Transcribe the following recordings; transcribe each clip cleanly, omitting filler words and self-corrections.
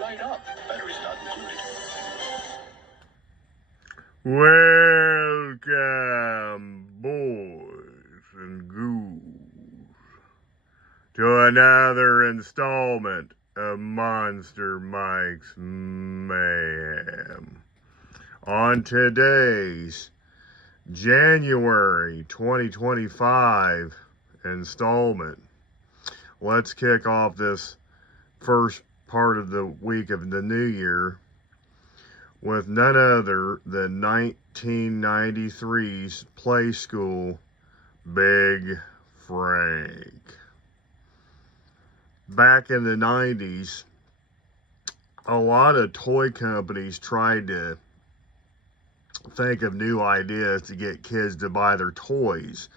light up. Batteries not included. Welcome, boys and ghouls, to another installment of Monster Mike's Mayhem. On today's January 2025 installment, let's kick off this first part of the week of the new year with none other than 1993's Play School Big Frank. Back in the 90s, a lot of toy companies tried to think of new ideas to get kids to buy their toys.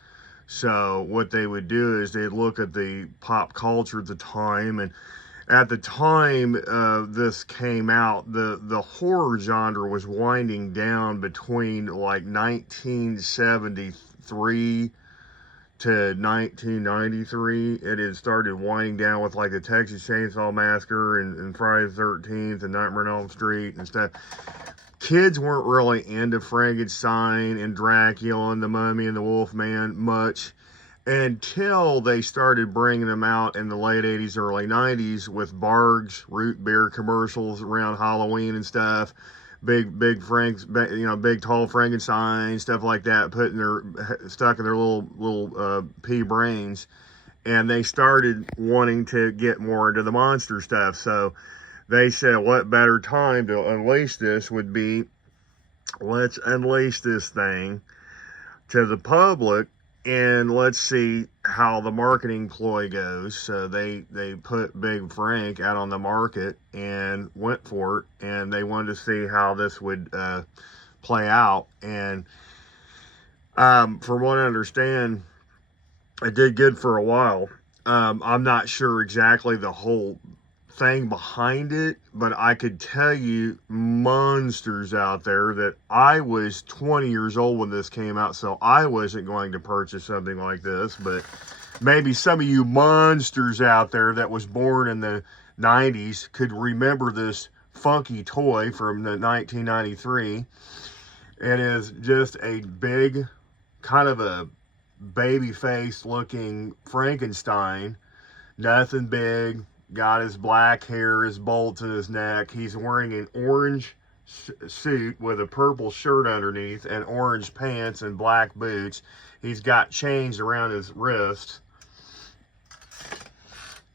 So what they would do is they'd look at the pop culture at the time, and at the time this came out, the horror genre was winding down between like 1973 to 1993. It had started winding down with like the Texas Chainsaw Massacre and Friday the 13th and Nightmare on Elm Street and stuff. Kids weren't really into Frankenstein and Dracula and the Mummy and the Wolfman much until they started bringing them out in the late 80s, early 90s with Barg's root beer commercials around Halloween and stuff. Big Franks, big tall Frankenstein, stuff like that, stuck in their little pea brains. And they started wanting to get more into the monster stuff. So they said, what better time to unleash this would be, let's unleash this thing to the public and let's see how the marketing ploy goes. So they put Big Frank out on the market and went for it, and they wanted to see how this would play out. And from what I understand, it did good for a while. I'm not sure exactly the whole thing behind it, but I could tell you monsters out there that I was 20 years old when this came out, so I wasn't going to purchase something like this, but maybe some of you monsters out there that was born in the 90s could remember this funky toy from the 1993. It is just a big, kind of a baby face looking Frankenstein. Nothing big. Got his black hair, his bolts in his neck. He's wearing an orange suit with a purple shirt underneath and orange pants and black boots. He's got chains around his wrists.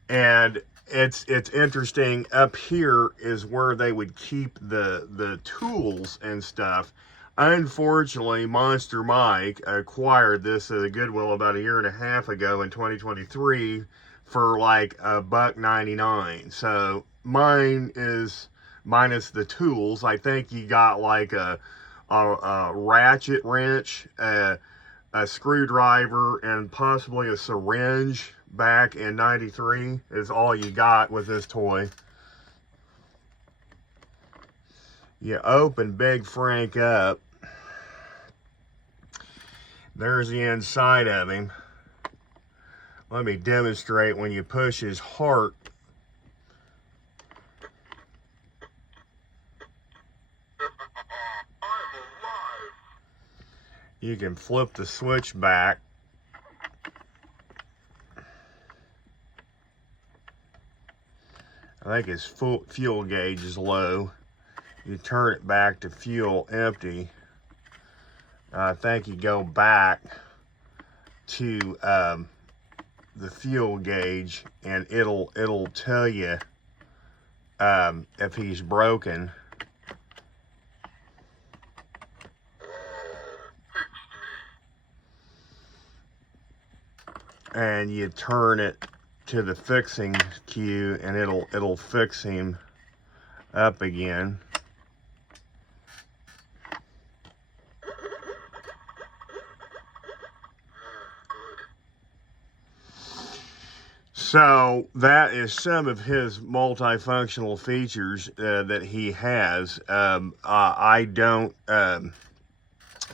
And it's interesting. Up here is where they would keep the tools and stuff. Unfortunately, Monster Mike acquired this at a Goodwill about a year and a half ago in 2023 for like $1.99. So mine is minus the tools. I think you got like a ratchet wrench, a screwdriver, and possibly a syringe back in 93 is all you got with this toy. You open Big Frank up. There's the inside of him. Let me demonstrate. When you push his heart, you can flip the switch back. I think his fuel gauge is low. You turn it back to fuel empty. I think you go back to the fuel gauge and it'll tell you if he's broken. And you turn it to the fixing cue and it'll fix him up again. So that is some of his multifunctional features that he has. I don't,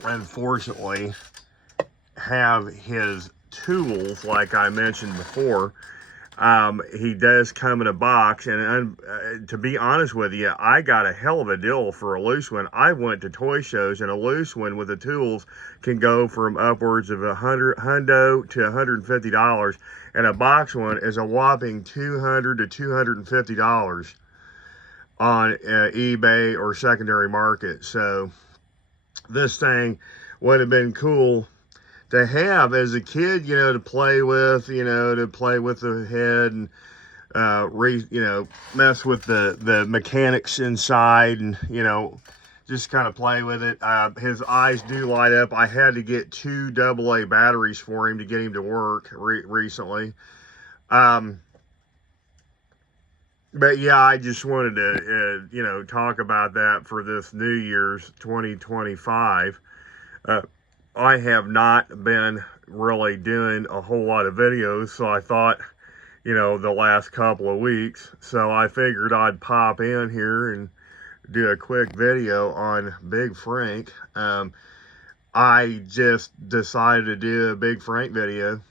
unfortunately, have his tools like I mentioned before. He does come in a box, and to be honest with you, I got a hell of a deal for a loose one. I went to toy shows, and a loose one with the tools can go from upwards of $100 to $150, and a box one is a whopping $200 to $250 on eBay or secondary market. So this thing would have been cool to have as a kid, to play with, the head and mess with the mechanics inside, and just kind of play with it. His eyes do light up. I had to get 2 AA batteries for him to get him to work recently. But yeah, I just wanted to talk about that for this New Year's 2025. I have not been really doing a whole lot of videos, so I thought, the last couple of weeks. So I figured I'd pop in here and do a quick video on Big Frank. I just decided to do a Big Frank video.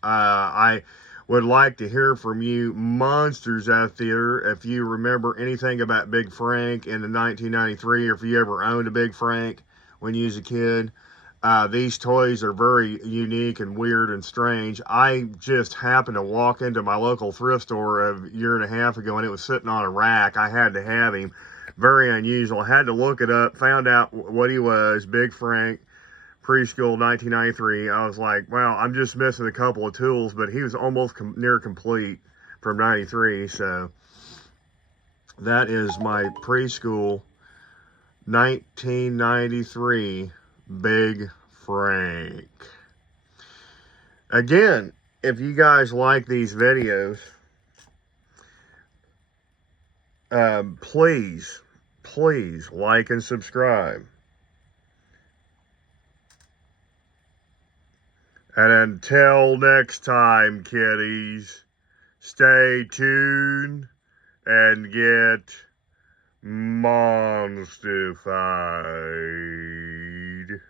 I would like to hear from you monsters out there if you remember anything about Big Frank in the 1993, or if you ever owned a Big Frank when you was a kid. These toys are very unique and weird and strange. I just happened to walk into my local thrift store a year and a half ago, and it was sitting on a rack. I had to have him. Very unusual. I had to look it up, found out what he was, Big Frank, preschool, 1993. I was like, wow, I'm just missing a couple of tools, but he was almost near complete from 93. So that is my preschool 1993 Big Frank. Again, if you guys like these videos, please like and subscribe. And until next time, kiddies, stay tuned and get monstified.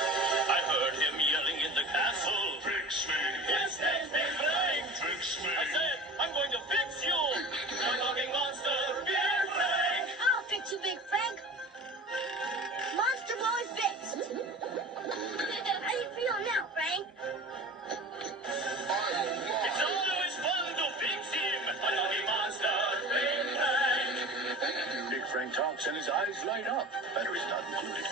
I heard him yelling in the castle. Fix me. His name's Big Frank. Fix me. I said, I'm going to fix you. My talking monster, Big Frank. I'll fix you, Big Frank. Monster Boy fixed. How you feel now, Frank? It's always fun to fix him. My talking monster, Big Frank. Big Frank talks and his eyes light up. Batteries not included.